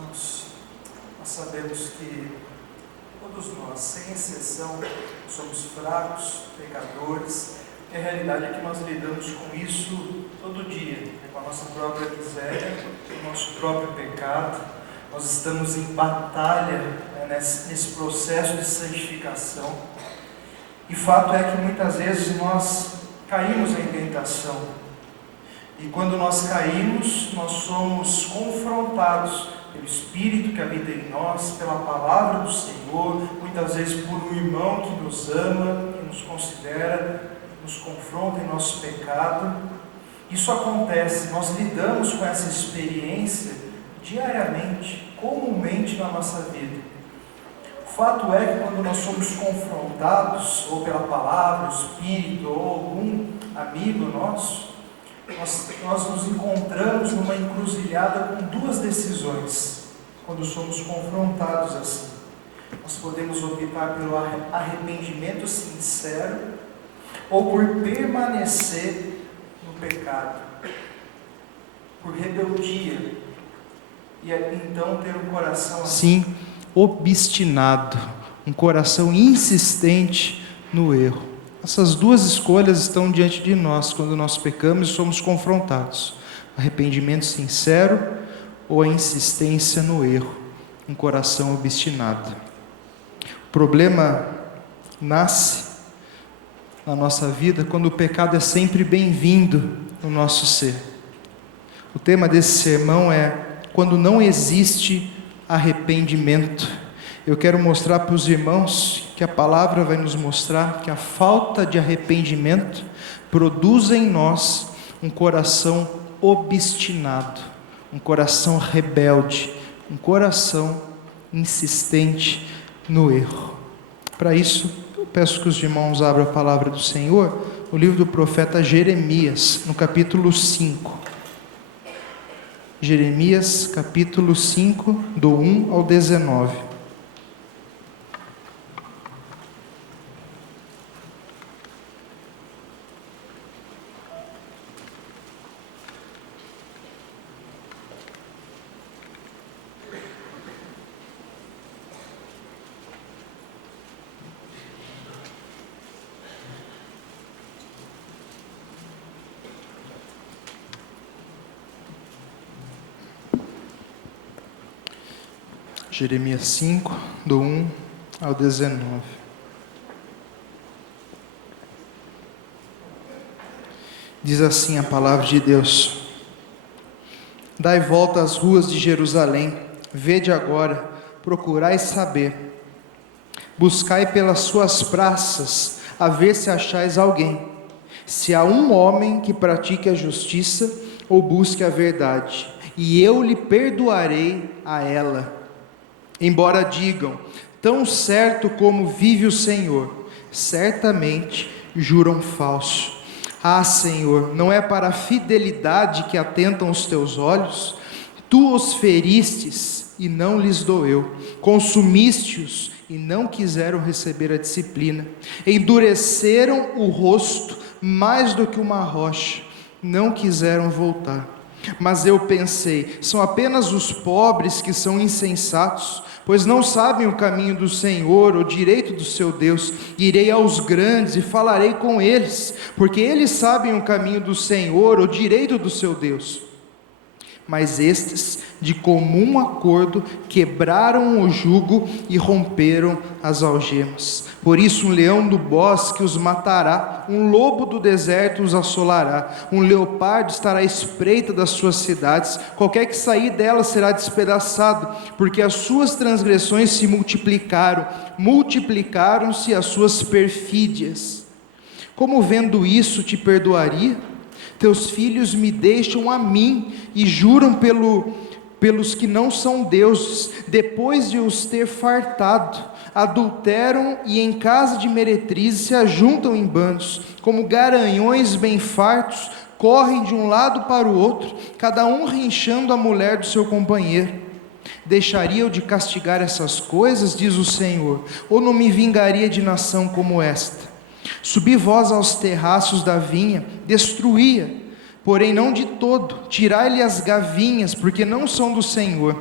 Irmãos, nós sabemos que todos nós, sem exceção, somos fracos, pecadores, e a realidade é que nós lidamos com isso todo dia, com a nossa própria miséria, com o nosso próprio pecado. Nós estamos em batalha, nesse processo de santificação, e fato é que muitas vezes nós caímos em tentação, e quando nós caímos, nós somos confrontados pelo Espírito que habita em nós, pela palavra do Senhor, muitas vezes por um irmão que nos ama, que nos considera, nos confronta em nosso pecado. Isso acontece, nós lidamos com essa experiência diariamente, comumente na nossa vida. O fato é que quando nós somos confrontados, ou pela palavra, o Espírito, ou algum amigo nosso, nós nos encontramos numa encruzilhada com duas decisões. Quando somos confrontados assim, nós podemos optar pelo arrependimento sincero ou por permanecer no pecado, por rebeldia, e então ter um coração assim, obstinado, um coração insistente no erro. Essas duas escolhas estão diante de nós quando nós pecamos e somos confrontados: arrependimento sincero ou a insistência no erro, um coração obstinado. O problema nasce na nossa vida quando o pecado é sempre bem-vindo no nosso ser. O tema desse sermão é quando não existe arrependimento. Eu quero mostrar para os irmãos que a palavra vai nos mostrar que a falta de arrependimento produz em nós um coração obstinado, um coração rebelde, um coração insistente no erro. Para isso, eu peço que os irmãos abram a palavra do Senhor, o livro do profeta Jeremias, no capítulo 5. Jeremias, capítulo 5, do 1 ao 19. Jeremias 5, do 1 ao 19. Diz assim a palavra de Deus: Dai volta às ruas de Jerusalém, vede agora, procurai saber, buscai pelas suas praças, a ver se achais alguém, se há um homem que pratique a justiça ou busque a verdade, e eu lhe perdoarei a ela. Embora digam, tão certo como vive o Senhor, certamente juram falso. Ah, Senhor, não é para a fidelidade que atentam os teus olhos? Tu os feristes e não lhes doeu, consumiste-os e não quiseram receber a disciplina, endureceram o rosto mais do que uma rocha, não quiseram voltar. Mas eu pensei, são apenas os pobres que são insensatos, pois não sabem o caminho do Senhor, o direito do seu Deus. Irei aos grandes e falarei com eles, porque eles sabem o caminho do Senhor, o direito do seu Deus. Mas estes, de comum acordo, quebraram o jugo e romperam as algemas. Por isso um leão do bosque os matará, um lobo do deserto os assolará, um leopardo estará à espreita das suas cidades, qualquer que sair delas será despedaçado, porque as suas transgressões se multiplicaram, multiplicaram-se as suas perfídias. Como vendo isso te perdoaria? Teus filhos me deixam a mim e juram pelos que não são deuses, depois de os ter fartado, adulteram e em casa de meretrizes se ajuntam em bandos, como garanhões bem fartos, correm de um lado para o outro, cada um rinchando a mulher do seu companheiro. Deixaria eu de castigar essas coisas, diz o Senhor, ou não me vingaria de nação como esta? Subi vós aos terraços da vinha, destruía, porém não de todo, tirai-lhe as gavinhas, porque não são do Senhor.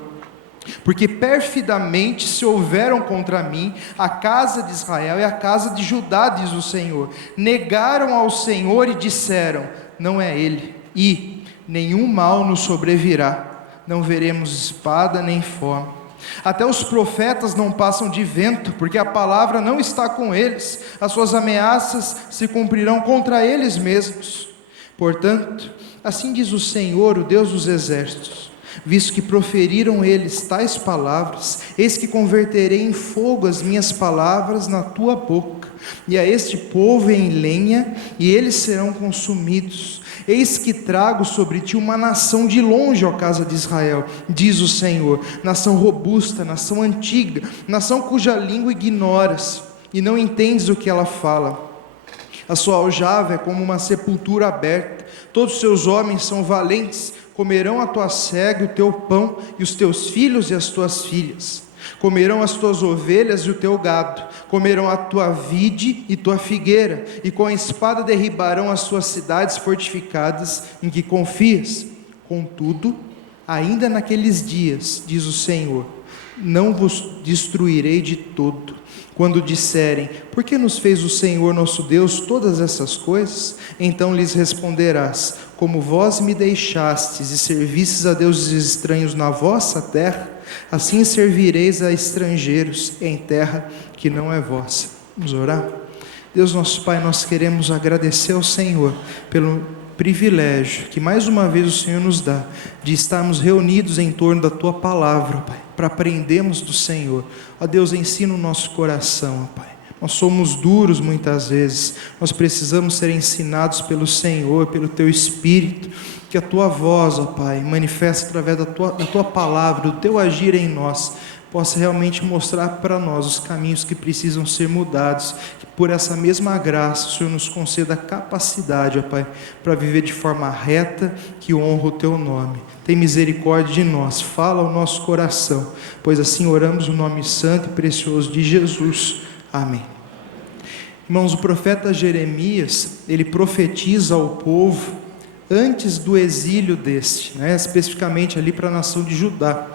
porque perfidamente se houveram contra mim a casa de Israel e a casa de Judá, diz o Senhor. Negaram ao Senhor e disseram: não é Ele, e nenhum mal nos sobrevirá, não veremos espada nem fome. Até os profetas não passam de vento, porque a palavra não está com eles, as suas ameaças se cumprirão contra eles mesmos. Portanto, assim diz o Senhor, o Deus dos exércitos: visto que proferiram eles tais palavras, eis que converterei em fogo as minhas palavras na tua boca, e a este povo em lenha, e eles serão consumidos. Eis que trago sobre ti uma nação de longe, ó casa de Israel, diz o Senhor, nação robusta, nação antiga, nação cuja língua ignoras, e não entendes o que ela fala. A sua aljava é como uma sepultura aberta, todos os seus homens são valentes, comerão a tua cega e o teu pão, e os teus filhos e as tuas filhas. Comerão as tuas ovelhas e o teu gado, comerão a tua vide e tua figueira, e com a espada derribarão as tuas cidades fortificadas em que confias. Contudo, ainda naqueles dias, diz o Senhor, não vos destruirei de todo. Quando disserem: por que nos fez o Senhor nosso Deus todas essas coisas? Então lhes responderás: como vós me deixastes e servistes a deuses estranhos na vossa terra, assim servireis a estrangeiros em terra que não é vossa. Vamos orar? Deus nosso Pai, nós queremos agradecer ao Senhor pelo privilégio que mais uma vez o Senhor nos dá, de estarmos reunidos em torno da Tua Palavra, Pai, para aprendermos do Senhor. Ó Deus, ensina o nosso coração, Pai. Nós somos duros muitas vezes, nós precisamos ser ensinados pelo Senhor, pelo Teu Espírito, que a Tua voz, ó Pai, manifesta através da Tua Palavra, do Teu agir em nós, possa realmente mostrar para nós os caminhos que precisam ser mudados, que por essa mesma graça o Senhor nos conceda a capacidade, ó Pai, para viver de forma reta, que honra o Teu nome. Tem misericórdia de nós, fala ao nosso coração, pois assim oramos no nome santo e precioso de Jesus. Amém. Irmãos, o profeta Jeremias, ele profetiza ao povo antes do exílio especificamente ali para a nação de Judá.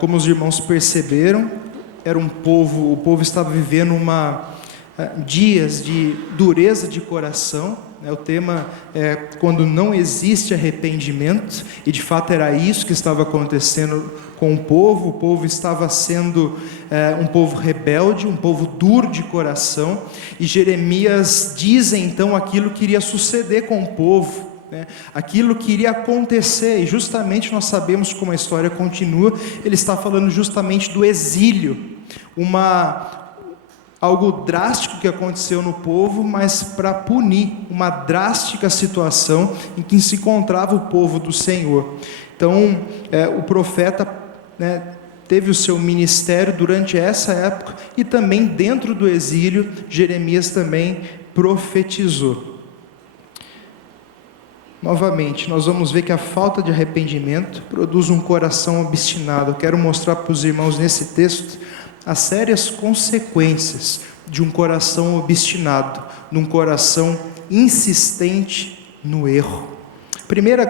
Como os irmãos perceberam, o povo estava vivendo dias de dureza de coração. O tema é quando não existe arrependimento, e de fato era isso que estava acontecendo com o povo estava sendo um povo rebelde, um povo duro de coração, e Jeremias diz então aquilo que iria suceder com o povo, aquilo que iria acontecer, e justamente nós sabemos como a história continua. Ele está falando justamente do exílio, algo drástico que aconteceu no povo, mas para punir uma drástica situação em que se encontrava o povo do Senhor. Então o profeta teve o seu ministério durante essa época, e também dentro do exílio Jeremias também profetizou. Novamente, nós vamos ver que a falta de arrependimento produz um coração obstinado. Eu quero mostrar para os irmãos nesse texto as sérias consequências de um coração obstinado, de um coração insistente no erro. A primeira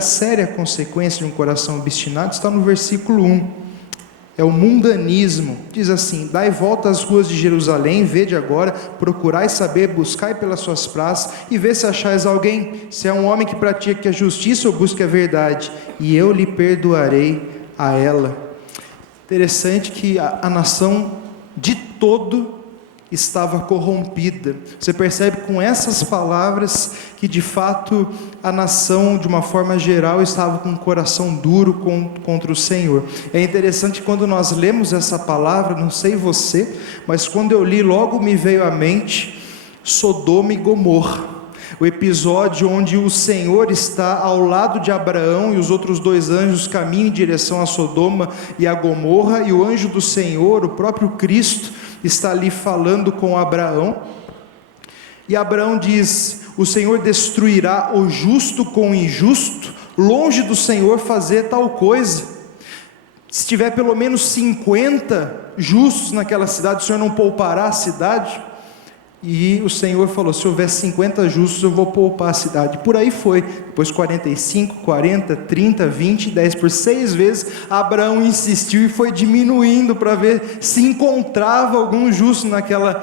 séria consequência de um coração obstinado está no versículo 1. É o mundanismo. Diz assim: dai volta às ruas de Jerusalém, vede agora, procurai saber, buscai pelas suas praças, e vê se achais alguém, se é um homem que pratique a justiça ou busque a verdade, e eu lhe perdoarei a ela. Interessante que a nação de todo estava corrompida. Você percebe com essas palavras que de fato a nação, de uma forma geral, estava com um coração duro contra o Senhor. É interessante quando nós lemos essa palavra, não sei você, mas quando eu li, logo me veio à mente Sodoma e Gomorra. O episódio onde o Senhor está ao lado de Abraão e os outros dois anjos caminham em direção a Sodoma e a Gomorra, e o anjo do Senhor, o próprio Cristo, está ali falando com Abraão, e Abraão diz: o Senhor destruirá o justo com o injusto, longe do Senhor fazer tal coisa. Se tiver pelo menos 50 justos naquela cidade, o Senhor não poupará a cidade? E o Senhor falou: se houver 50 justos, eu vou poupar a cidade. Por aí foi. Depois 45, 40, 30, 20, 10. Por 6 vezes Abraão insistiu e foi diminuindo para ver se encontrava algum justo naquela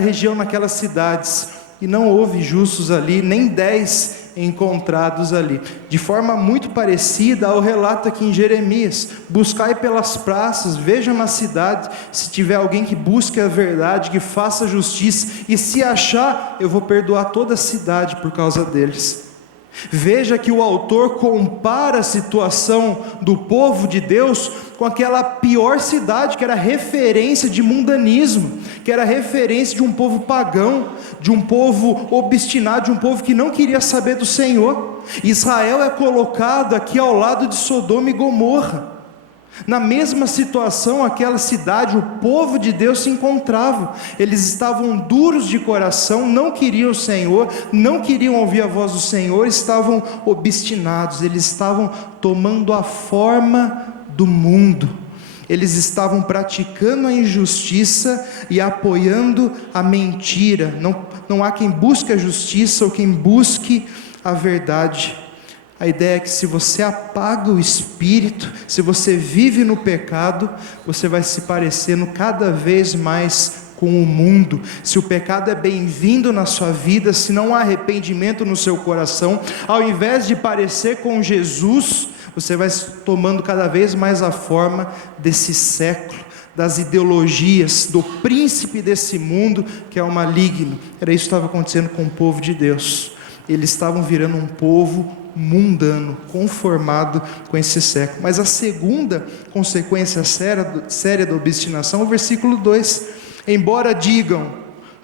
região, naquelas cidades. E não houve justos ali, nem 10 encontrados ali. De forma muito parecida ao relato aqui em Jeremias: buscai pelas praças, vejam na cidade se tiver alguém que busque a verdade, que faça justiça, e se achar, eu vou perdoar toda a cidade por causa deles. Veja que o autor compara a situação do povo de Deus com aquela pior cidade, que era referência de mundanismo, que era referência de um povo pagão, de um povo obstinado, de um povo que não queria saber do Senhor. Israel é colocado aqui ao lado de Sodoma e Gomorra. Na mesma situação, aquela cidade, o povo de Deus se encontrava. Eles estavam duros de coração, não queriam o Senhor, não queriam ouvir a voz do Senhor, estavam obstinados, eles estavam tomando a forma do mundo, eles estavam praticando a injustiça e apoiando a mentira. Não há quem busque a justiça ou quem busque a verdade. A ideia é que se você apaga o espírito, se você vive no pecado, você vai se parecendo cada vez mais com o mundo. Se o pecado é bem-vindo na sua vida, se não há arrependimento no seu coração, ao invés de parecer com Jesus, você vai tomando cada vez mais a forma desse século, das ideologias, do príncipe desse mundo, que é o maligno. Era isso que estava acontecendo com o povo de Deus. Eles estavam virando um povo mundano, conformado com esse século. Mas a segunda consequência séria da obstinação é o versículo 2: embora digam,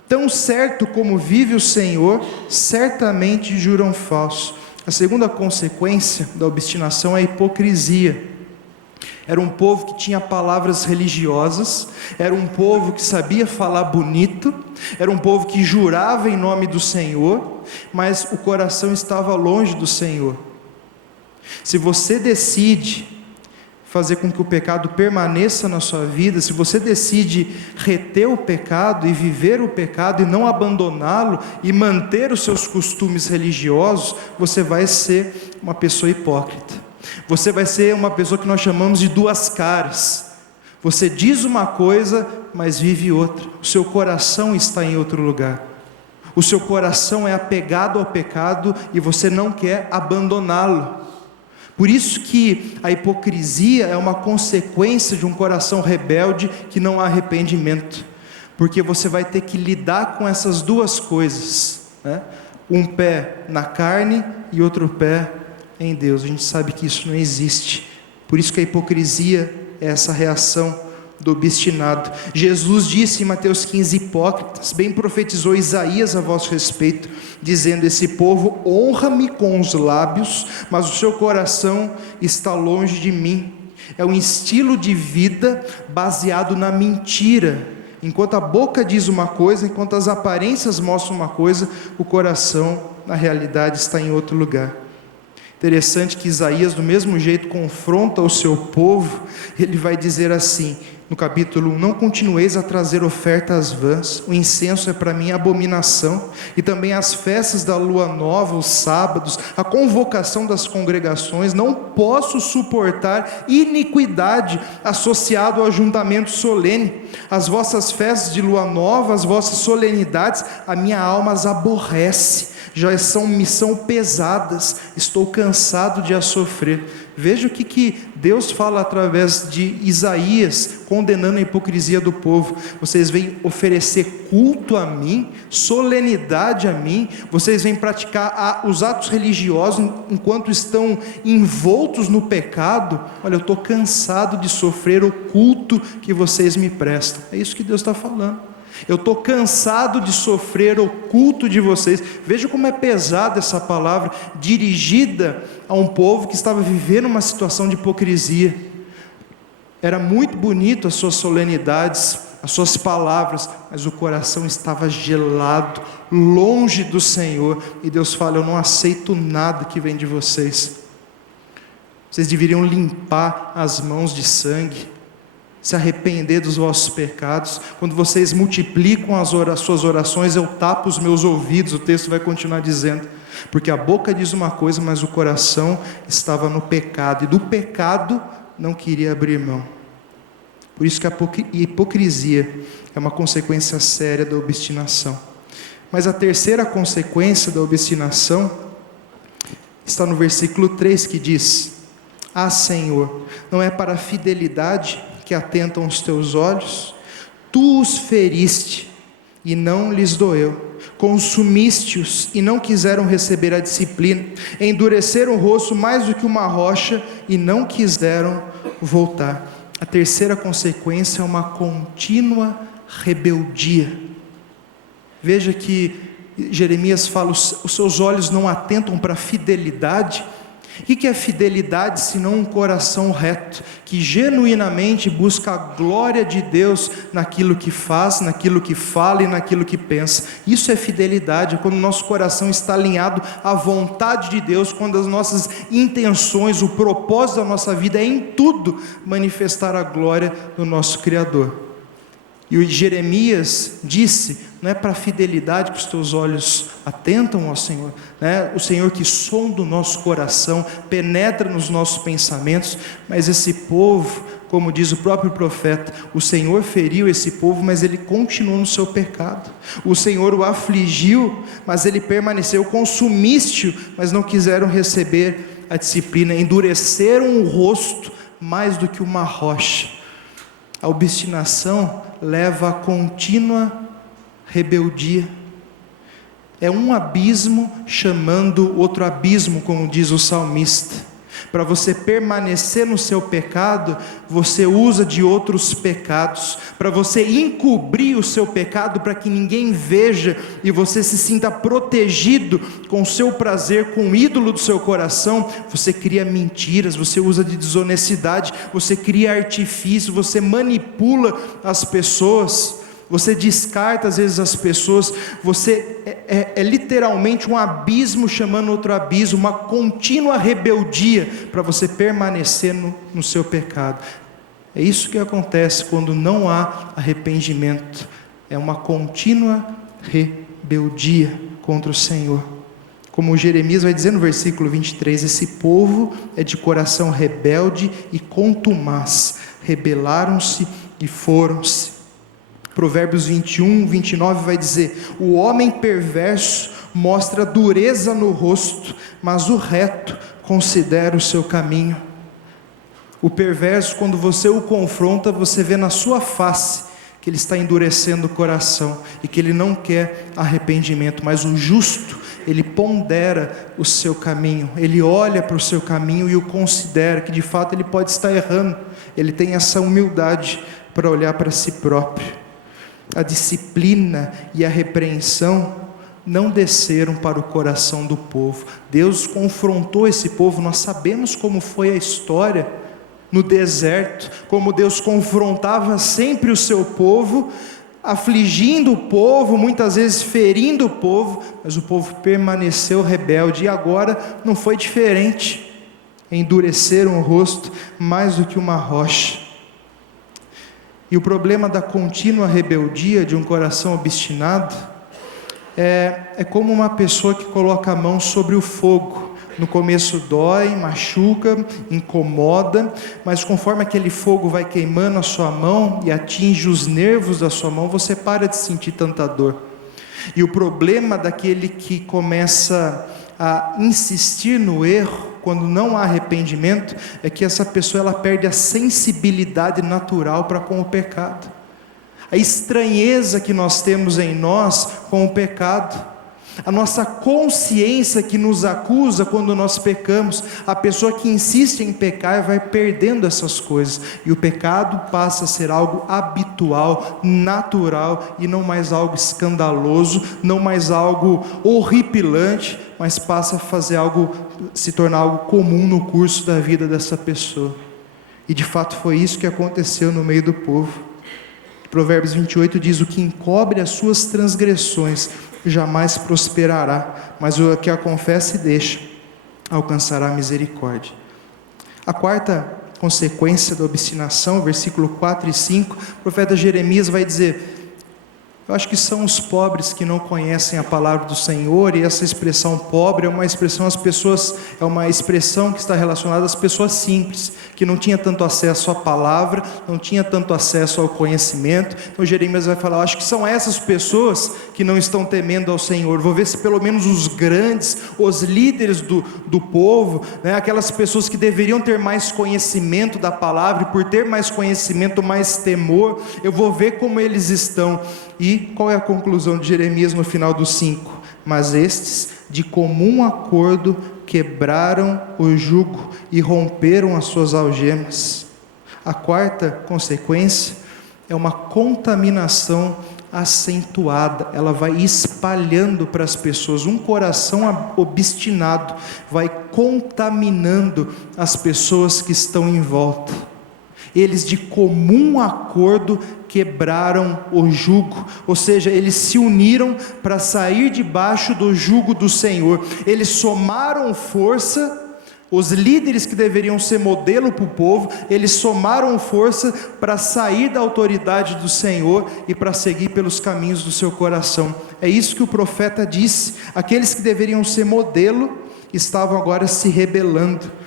tão certo como vive o Senhor, certamente juram falso. A segunda consequência da obstinação é a hipocrisia. Era um povo que tinha palavras religiosas, era um povo que sabia falar bonito, era um povo que jurava em nome do Senhor, mas o coração estava longe do Senhor. Se você decide fazer com que o pecado permaneça na sua vida, se você decide reter o pecado e viver o pecado e não abandoná-lo e manter os seus costumes religiosos, você vai ser uma pessoa hipócrita. Você vai ser uma pessoa que nós chamamos de duas caras. Você diz uma coisa, mas vive outra. O seu coração está em outro lugar. O seu coração é apegado ao pecado e você não quer abandoná-lo. Por isso que a hipocrisia é uma consequência de um coração rebelde que não há arrependimento. Porque você vai ter que lidar com essas duas coisas, né? Um pé na carne e outro pé em Deus. A gente sabe que isso não existe. Por isso que a hipocrisia é essa reação do obstinado. Jesus disse em Mateus 15, hipócritas, bem profetizou Isaías a vosso respeito, dizendo: esse povo honra-me com os lábios, mas o seu coração está longe de mim. É um estilo de vida baseado na mentira. Enquanto a boca diz uma coisa, enquanto as aparências mostram uma coisa, o coração na realidade está em outro lugar. Interessante que Isaías, do mesmo jeito, confronta o seu povo. Ele vai dizer assim, no capítulo 1, não continueis a trazer ofertas vãs, o incenso é para mim abominação, e também as festas da lua nova, os sábados, a convocação das congregações, não posso suportar iniquidade associado ao ajuntamento solene, as vossas festas de lua nova, as vossas solenidades, a minha alma as aborrece, me são pesadas, estou cansado de as sofrer. Veja o que Deus fala através de Isaías, condenando a hipocrisia do povo. Vocês vêm oferecer culto a mim, solenidade a mim, vocês vêm praticar os atos religiosos enquanto estão envoltos no pecado. Olha, eu estou cansado de sofrer o culto que vocês me prestam. É isso que Deus está falando. Eu estou cansado de sofrer o culto de vocês. Veja como é pesada essa palavra, dirigida a um povo que estava vivendo uma situação de hipocrisia. Era muito bonito as suas solenidades, as suas palavras, mas o coração estava gelado, longe do Senhor. E Deus fala: eu não aceito nada que vem de vocês. Vocês deveriam limpar as mãos de sangue. se arrepender dos vossos pecados. Quando vocês multiplicam as suas orações, eu tapo os meus ouvidos. O texto vai continuar dizendo, porque a boca diz uma coisa, mas o coração estava no pecado, e do pecado não queria abrir mão. Por isso que a hipocrisia é uma consequência séria da obstinação. Mas a terceira consequência da obstinação está no versículo 3, que diz: Ah, Senhor, não é para a fidelidade que atentam os teus olhos? Tu os feriste e não lhes doeu, consumiste-os e não quiseram receber a disciplina, endureceram o rosto mais do que uma rocha e não quiseram voltar. A terceira consequência é uma contínua rebeldia. Veja que Jeremias fala, os seus olhos não atentam para a fidelidade. O que é fidelidade senão um coração reto, que genuinamente busca a glória de Deus naquilo que faz, naquilo que fala e naquilo que pensa? Isso é fidelidade, quando o nosso coração está alinhado à vontade de Deus, quando as nossas intenções, o propósito da nossa vida é em tudo manifestar a glória do nosso Criador. E o Jeremias disse, não é para a fidelidade que os teus olhos atentam ao Senhor, né? O Senhor que sonda o nosso coração, penetra nos nossos pensamentos, mas esse povo, como diz o próprio profeta, o Senhor feriu esse povo, mas ele continuou no seu pecado. O Senhor o afligiu, mas ele permaneceu. Consumiste-o, mas não quiseram receber a disciplina, endureceram o rosto mais do que uma rocha. A obstinação leva a contínua rebeldia. É um abismo chamando outro abismo, como diz o salmista. Para você permanecer no seu pecado, você usa de outros pecados. Para você encobrir o seu pecado, para que ninguém veja e você se sinta protegido com o seu prazer, com o ídolo do seu coração, você cria mentiras, você usa de desonestidade, você cria artifício, você manipula as pessoas. Você descarta às vezes as pessoas, você é literalmente um abismo chamando outro abismo, uma contínua rebeldia para você permanecer no seu pecado. É isso que acontece quando não há arrependimento, é uma contínua rebeldia contra o Senhor. Como Jeremias vai dizer no versículo 23, esse povo é de coração rebelde e contumaz, rebelaram-se e foram-se. Provérbios 21, 29 vai dizer: o homem perverso mostra dureza no rosto, mas o reto considera o seu caminho. O perverso, quando você o confronta, você vê na sua face que ele está endurecendo o coração e que ele não quer arrependimento, mas o justo, ele pondera o seu caminho, ele olha para o seu caminho e o considera, que de fato ele pode estar errando, ele tem essa humildade para olhar para si próprio. A disciplina e a repreensão não desceram para o coração do povo. Deus confrontou esse povo. Nós sabemos como foi a história no deserto, como Deus confrontava sempre o seu povo, afligindo o povo, muitas vezes ferindo o povo, mas o povo permaneceu rebelde, e agora não foi diferente. Endureceram o rosto mais do que uma rocha. E o problema da contínua rebeldia de um coração obstinado é como uma pessoa que coloca a mão sobre o fogo. No começo dói, machuca, incomoda, mas conforme aquele fogo vai queimando a sua mão e atinge os nervos da sua mão, você para de sentir tanta dor. E o problema daquele que começa a insistir no erro, quando não há arrependimento, é que essa pessoa ela perde a sensibilidade natural para com o pecado, a estranheza que nós temos em nós com o pecado, a nossa consciência que nos acusa quando nós pecamos. A pessoa que insiste em pecar vai perdendo essas coisas, e o pecado passa a ser algo habitual, natural, e não mais algo escandaloso, não mais algo horripilante, mas passa a se tornar algo comum no curso da vida dessa pessoa. E de fato foi isso que aconteceu no meio do povo. Provérbios 28 diz: o que encobre as suas transgressões jamais prosperará, mas o que a confessa e deixa alcançará misericórdia. A quarta consequência da obstinação, versículo 4 e 5, o profeta Jeremias vai dizer: eu acho que são os pobres que não conhecem a palavra do Senhor, e essa expressão pobre é uma expressão que está relacionada às pessoas simples, que não tinha tanto acesso à palavra, não tinha tanto acesso ao conhecimento. Então Jeremias vai falar: eu acho que são essas pessoas que não estão temendo ao Senhor. Vou ver se pelo menos os grandes, os líderes do povo, aquelas pessoas que deveriam ter mais conhecimento da palavra, e por ter mais conhecimento, mais temor, eu vou ver como eles estão. E qual é a conclusão de Jeremias no final do 5? Mas estes, de comum acordo, quebraram o jugo e romperam as suas algemas. A quarta consequência é uma contaminação acentuada. Ela vai espalhando para as pessoas. Um coração obstinado vai contaminando as pessoas que estão em volta. Eles, de comum acordo, quebraram o jugo, ou seja, eles se uniram para sair debaixo do jugo do Senhor. Eles somaram força, os líderes que deveriam ser modelo para o povo, eles somaram força para sair da autoridade do Senhor e para seguir pelos caminhos do seu coração. É isso que o profeta disse. Aqueles que deveriam ser modelo estavam agora se rebelando.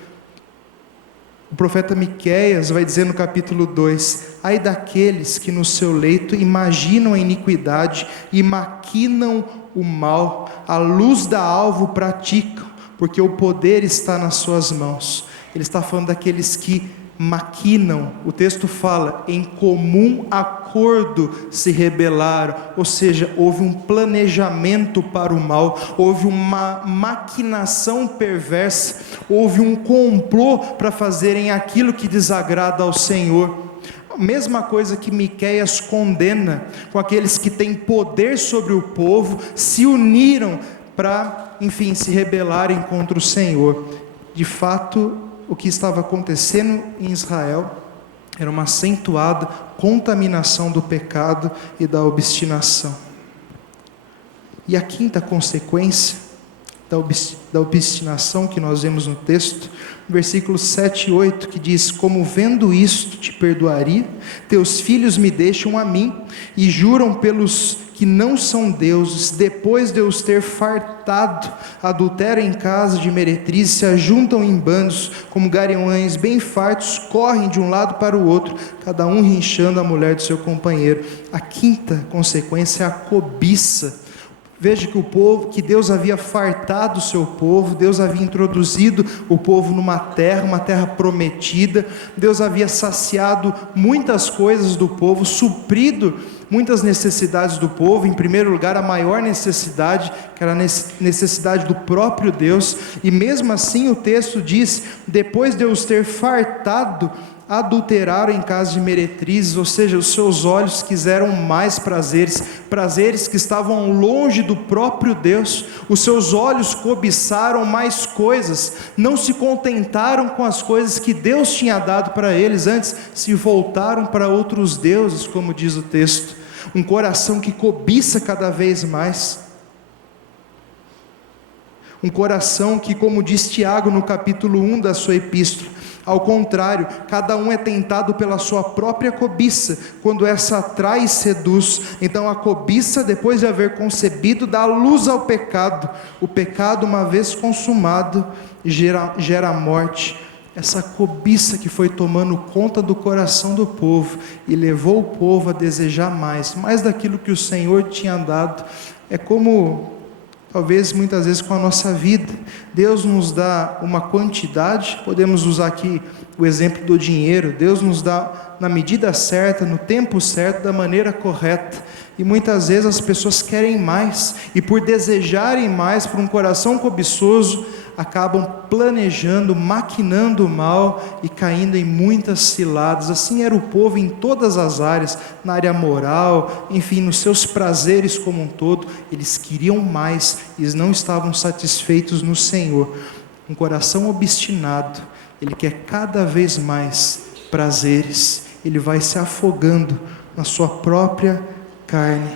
O profeta Miqueias vai dizer no capítulo 2: ai daqueles que no seu leito imaginam a iniquidade e maquinam o mal, a luz da alvo praticam, porque o poder está nas suas mãos. Ele está falando daqueles que maquinam. O texto fala: em comum acordo se rebelaram, ou seja, houve um planejamento para o mal, houve uma maquinação perversa, houve um complô para fazerem aquilo que desagrada ao Senhor. A mesma coisa que Miqueias condena, com aqueles que têm poder sobre o povo, se uniram para, se rebelarem contra o Senhor. De fato, o que estava acontecendo em Israel era uma acentuada contaminação do pecado e da obstinação. E a quinta consequência da obstinação que nós vemos no texto, versículos 7 e 8, que diz: como vendo isto te perdoaria, teus filhos me deixam a mim, e juram pelos que não são deuses, depois de os ter fartado, adulteram em casa de meretrizes, se ajuntam em bandos, como gariões bem fartos, correm de um lado para o outro, cada um rinchando a mulher do seu companheiro. A quinta consequência é a cobiça. Veja que Deus havia fartado o seu povo, Deus havia introduzido o povo numa terra prometida, Deus havia saciado muitas coisas do povo, suprido muitas necessidades do povo. Em primeiro lugar, a maior necessidade, que era a necessidade do próprio Deus, e mesmo assim o texto diz: depois de os ter fartado, adulteraram em casa de meretrizes, ou seja, os seus olhos quiseram mais prazeres que estavam longe do próprio Deus. Os seus olhos cobiçaram mais coisas, não se contentaram com as coisas que Deus tinha dado para eles, antes se voltaram para outros deuses, como diz o texto. Um coração que cobiça cada vez mais, um coração que, como diz Tiago no capítulo 1 da sua epístola, ao contrário, cada um é tentado pela sua própria cobiça, quando essa atrai e seduz. Então a cobiça, depois de haver concebido, dá luz ao pecado. O pecado, uma vez consumado, gera a morte. Essa cobiça que foi tomando conta do coração do povo e levou o povo a desejar mais daquilo que o Senhor tinha dado. É como, talvez muitas vezes, com a nossa vida. Deus nos dá uma quantidade, podemos usar aqui o exemplo do dinheiro. Deus nos dá na medida certa, no tempo certo, da maneira correta, e muitas vezes as pessoas querem mais, e por desejarem mais, por um coração cobiçoso, acabam planejando, maquinando o mal e caindo em muitas ciladas. Assim era o povo em todas as áreas, na área moral, nos seus prazeres como um todo. Eles queriam mais, eles não estavam satisfeitos no Senhor. Um coração obstinado, ele quer cada vez mais prazeres, ele vai se afogando na sua própria carne.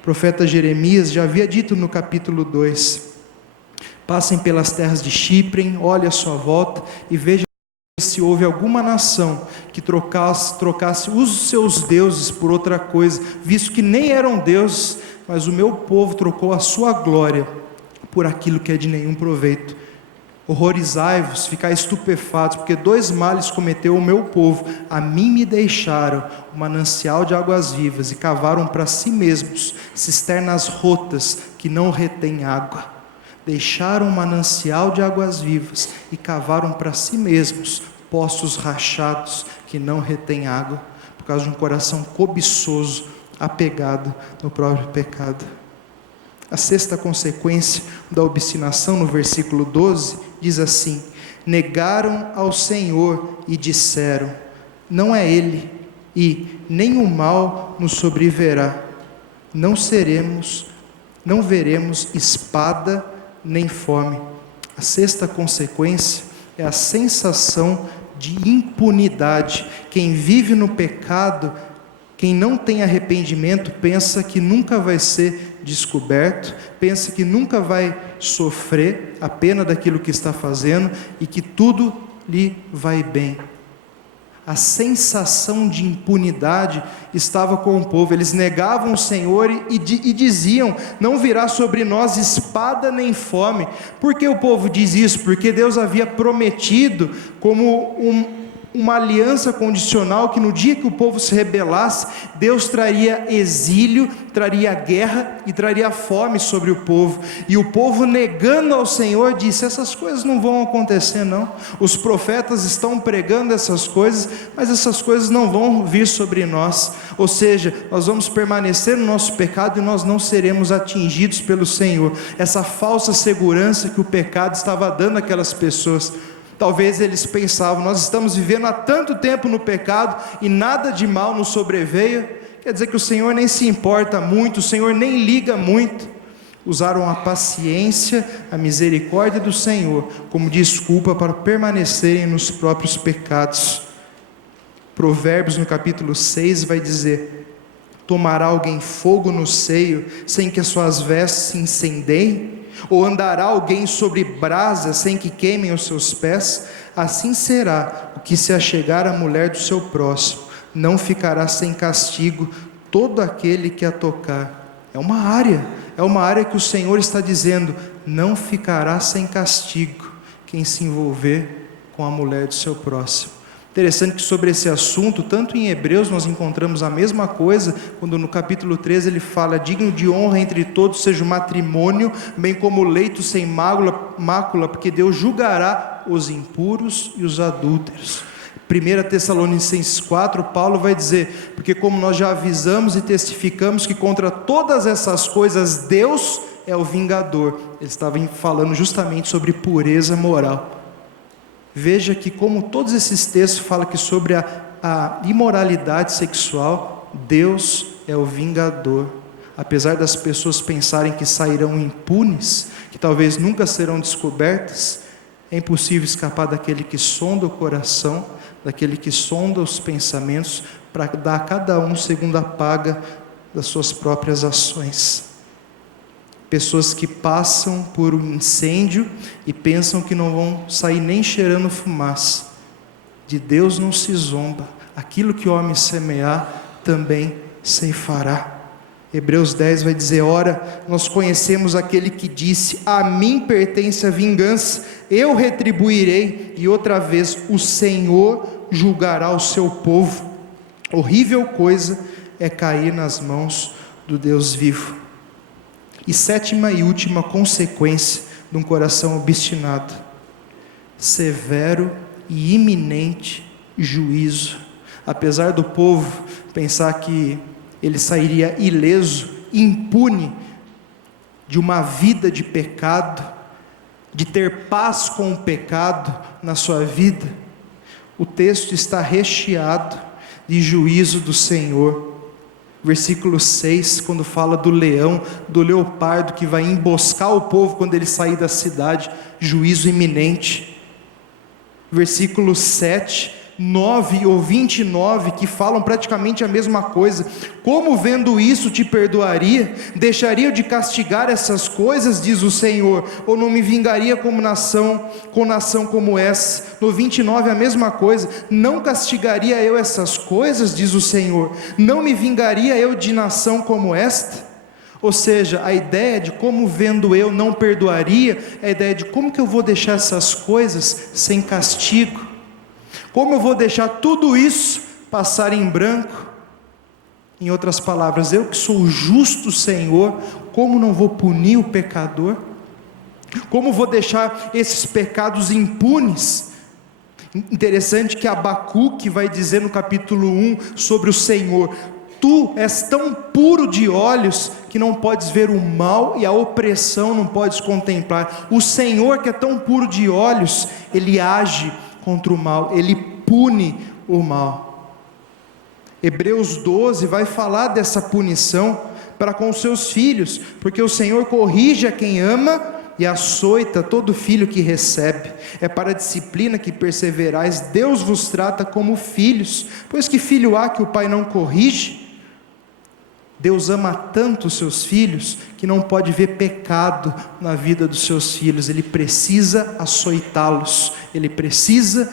O profeta Jeremias já havia dito no capítulo 2: passem pelas terras de Chipre, olhem à sua volta e vejam se houve alguma nação que trocasse os seus deuses por outra coisa, visto que nem eram deuses, mas o meu povo trocou a sua glória por aquilo que é de nenhum proveito. Horrorizai-vos, ficai estupefatos, porque 2 males cometeu o meu povo: a mim me deixaram o manancial de águas vivas e cavaram para si mesmos cisternas rotas que não retêm água. Deixaram o manancial de águas vivas e cavaram para si mesmos poços rachados que não retêm água, por causa de um coração cobiçoso, apegado no próprio pecado. A 6ª consequência da obstinação, no versículo 12, diz assim: negaram ao Senhor e disseram, não é Ele, e nem o mal nos sobrevirá, não veremos espada nem fome. A 6ª consequência é a sensação de impunidade. Quem vive no pecado, quem não tem arrependimento, pensa que nunca vai ser descoberto, pensa que nunca vai sofrer a pena daquilo que está fazendo e que tudo lhe vai bem. A sensação de impunidade estava com o povo. Eles negavam o Senhor e diziam, não virá sobre nós espada nem fome. Por que o povo diz isso? Porque Deus havia prometido como uma aliança condicional, que no dia que o povo se rebelasse, Deus traria exílio, traria guerra e traria fome sobre o povo. E o povo, negando ao Senhor, disse, essas coisas não vão acontecer não, os profetas estão pregando essas coisas, mas essas coisas não vão vir sobre nós, ou seja, nós vamos permanecer no nosso pecado e nós não seremos atingidos pelo Senhor. Essa falsa segurança que o pecado estava dando àquelas pessoas. Talvez eles pensavam, nós estamos vivendo há tanto tempo no pecado e nada de mal nos sobreveio, quer dizer que o Senhor nem se importa muito, o Senhor nem liga muito. Usaram a paciência, a misericórdia do Senhor como desculpa para permanecerem nos próprios pecados. Provérbios no capítulo 6 vai dizer, tomará alguém fogo no seio sem que as suas vestes se incendeiem? Ou andará alguém sobre brasa sem que queimem os seus pés? Assim será o que se achegar à mulher do seu próximo, não ficará sem castigo todo aquele que a tocar. É uma área que o Senhor está dizendo, não ficará sem castigo quem se envolver com a mulher do seu próximo. Interessante que sobre esse assunto, tanto em Hebreus nós encontramos a mesma coisa, quando no capítulo 13 ele fala, digno de honra entre todos seja o matrimônio, bem como o leito sem mácula, porque Deus julgará os impuros e os adúlteros. 1 Tessalonicenses 4, Paulo vai dizer, porque como nós já avisamos e testificamos que contra todas essas coisas Deus é o vingador. Ele estava falando justamente sobre pureza moral. Veja que como todos esses textos falam que sobre a imoralidade sexual, Deus é o vingador. Apesar das pessoas pensarem que sairão impunes, que talvez nunca serão descobertas, é impossível escapar daquele que sonda o coração, daquele que sonda os pensamentos, para dar a cada um segundo a paga das suas próprias ações. Pessoas que passam por um incêndio e pensam que não vão sair nem cheirando fumaça. De Deus não se zomba, aquilo que o homem semear, também ceifará. Hebreus 10 vai dizer, ora, nós conhecemos aquele que disse, a mim pertence a vingança, eu retribuirei, e outra vez o Senhor julgará o seu povo. Horrível coisa é cair nas mãos do Deus vivo. E 7ª e última consequência de um coração obstinado, severo e iminente juízo. Apesar do povo pensar que ele sairia ileso, impune de uma vida de pecado, de ter paz com o pecado na sua vida, o texto está recheado de juízo do Senhor. Versículo 6, quando fala do leão, do leopardo que vai emboscar o povo quando ele sair da cidade, juízo iminente. Versículo 7, 9 ou 29, que falam praticamente a mesma coisa. Como vendo isso te perdoaria? Deixaria de castigar essas coisas, diz o Senhor, ou não me vingaria com nação como essa? No 29 a mesma coisa, não castigaria eu essas coisas, diz o Senhor, não me vingaria eu de nação como esta? Ou seja, a ideia de como vendo eu não perdoaria, é a ideia de como que eu vou deixar essas coisas sem castigo, como eu vou deixar tudo isso passar em branco. Em outras palavras, eu que sou o justo Senhor, como não vou punir o pecador? Como vou deixar esses pecados impunes? Interessante que Abacuque vai dizer no capítulo 1 sobre o Senhor: tu és tão puro de olhos que não podes ver o mal e a opressão não podes contemplar. O Senhor, que é tão puro de olhos, Ele age contra o mal, Ele pune o mal. Hebreus 12 vai falar dessa punição para com seus filhos, porque o Senhor corrige a quem ama e açoita todo filho que recebe. É para a disciplina que perseverais. Deus vos trata como filhos, pois que filho há que o pai não corrige? Deus ama tanto os seus filhos, que não pode ver pecado na vida dos seus filhos. Ele precisa açoitá-los, Ele precisa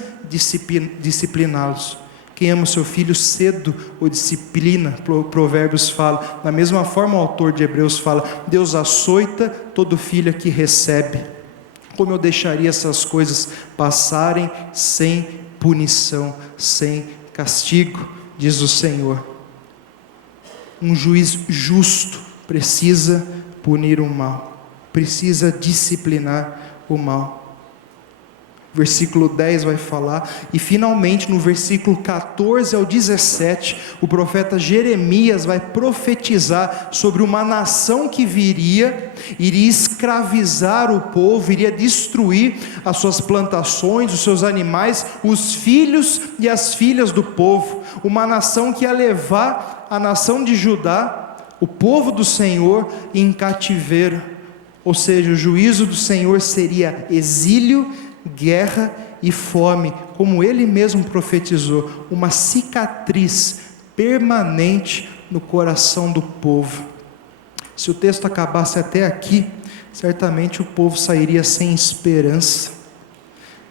discipliná-los. Quem ama o seu filho cedo o disciplina, Provérbios fala. Da mesma forma o autor de Hebreus fala: Deus açoita todo filho que recebe. Como eu deixaria essas coisas passarem sem punição, sem castigo, diz o Senhor. Um juiz justo precisa punir o mal, precisa disciplinar o mal. Versículo 10 vai falar, e finalmente no versículo 14 ao 17, o profeta Jeremias vai profetizar sobre uma nação que iria escravizar o povo, iria destruir as suas plantações, os seus animais, os filhos e as filhas do povo. Uma nação que ia levar a nação de Judá, o povo do Senhor, em cativeiro. Ou seja, o juízo do Senhor seria exílio, guerra e fome, como ele mesmo profetizou, uma cicatriz permanente no coração do povo. Se o texto acabasse até aqui, certamente o povo sairia sem esperança.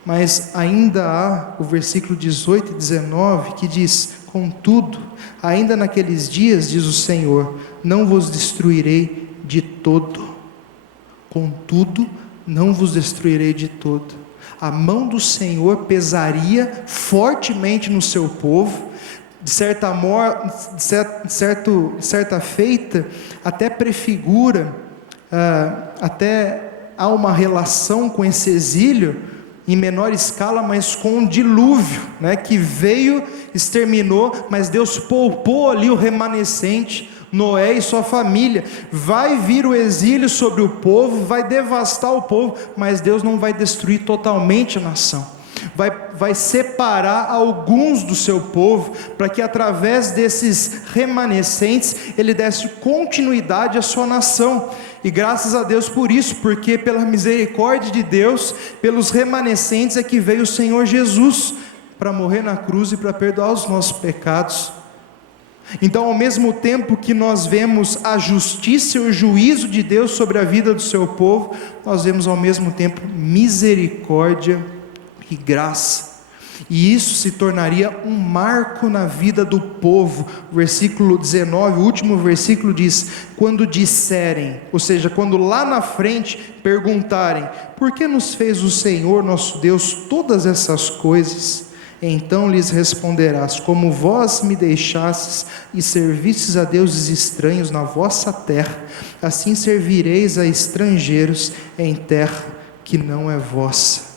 Mas ainda há o versículo 18 e 19 que diz: contudo, ainda naqueles dias, diz o Senhor, não vos destruirei de todo. Contudo, não vos destruirei de todo. A mão do Senhor pesaria fortemente no seu povo. De certa feita, até prefigura, até há uma relação com esse exílio, em menor escala, mas com o dilúvio, que veio, exterminou, mas Deus poupou ali o remanescente, Noé e sua família. Vai vir o exílio sobre o povo, vai devastar o povo, mas Deus não vai destruir totalmente a nação. Vai separar alguns do seu povo, para que através desses remanescentes, Ele desse continuidade à sua nação. E graças a Deus por isso, porque pela misericórdia de Deus, pelos remanescentes é que veio o Senhor Jesus, para morrer na cruz e para perdoar os nossos pecados. Então, ao mesmo tempo que nós vemos a justiça e o juízo de Deus sobre a vida do seu povo, nós vemos ao mesmo tempo misericórdia e graça. E isso se tornaria um marco na vida do povo. Versículo 19, o último versículo diz: quando disserem, ou seja, quando lá na frente perguntarem: por que nos fez o Senhor nosso Deus todas essas coisas? Então lhes responderás: como vós me deixastes e servistes a deuses estranhos na vossa terra, assim servireis a estrangeiros em terra que não é vossa.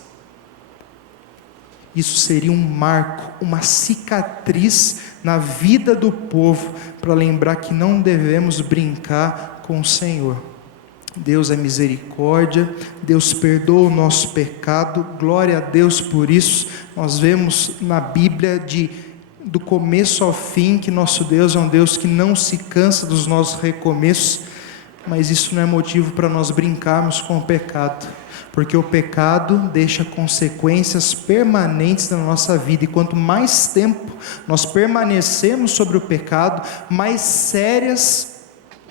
Isso seria um marco, uma cicatriz na vida do povo, para lembrar que não devemos brincar com o Senhor. Deus é misericórdia, Deus perdoa o nosso pecado, glória a Deus por isso. Nós vemos na Bíblia do começo ao fim que nosso Deus é um Deus que não se cansa dos nossos recomeços, mas isso não é motivo para nós brincarmos com o pecado, porque o pecado deixa consequências permanentes na nossa vida, e quanto mais tempo nós permanecemos sobre o pecado, mais sérias,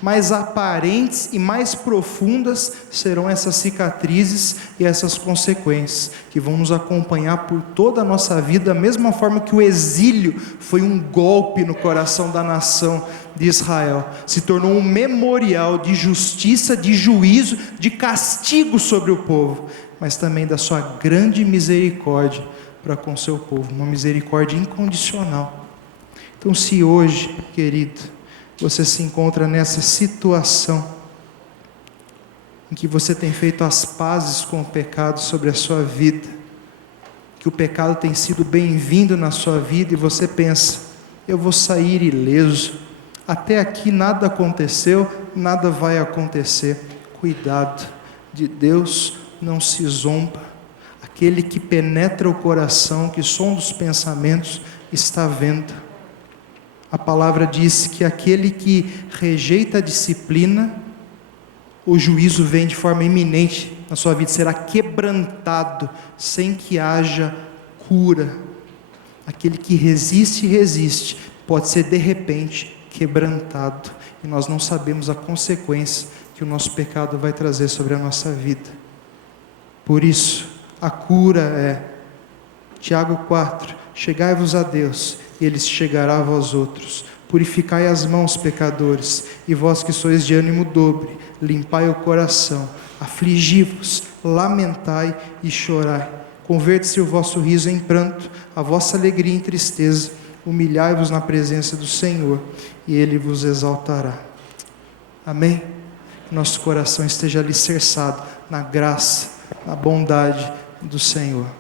mais aparentes e mais profundas serão essas cicatrizes e essas consequências, que vão nos acompanhar por toda a nossa vida, da mesma forma que o exílio foi um golpe no coração da nação de Israel, se tornou um memorial de justiça, de juízo, de castigo sobre o povo, mas também da sua grande misericórdia para com seu povo, uma misericórdia incondicional. Então, se hoje, querido, você se encontra nessa situação em que você tem feito as pazes com o pecado sobre a sua vida, que o pecado tem sido bem-vindo na sua vida, e você pensa: eu vou sair ileso, até aqui nada aconteceu, nada vai acontecer. Cuidado, de Deus não se zomba. Aquele que penetra o coração, que sonda os pensamentos, está vendo. A palavra diz que aquele que rejeita a disciplina, o juízo vem de forma iminente na sua vida, será quebrantado, sem que haja cura. Aquele que resiste, pode ser de repente quebrantado, e nós não sabemos a consequência que o nosso pecado vai trazer sobre a nossa vida. Por isso, a cura é, Tiago 4, chegai-vos a Deus, e Ele chegará a vós outros. Purificai as mãos, pecadores, e vós que sois de ânimo dobre, limpai o coração, afligi-vos, lamentai e chorai. Converte-se o vosso riso em pranto, a vossa alegria em tristeza. Humilhai-vos na presença do Senhor, e Ele vos exaltará. Amém? Que nosso coração esteja alicerçado na graça, na bondade do Senhor.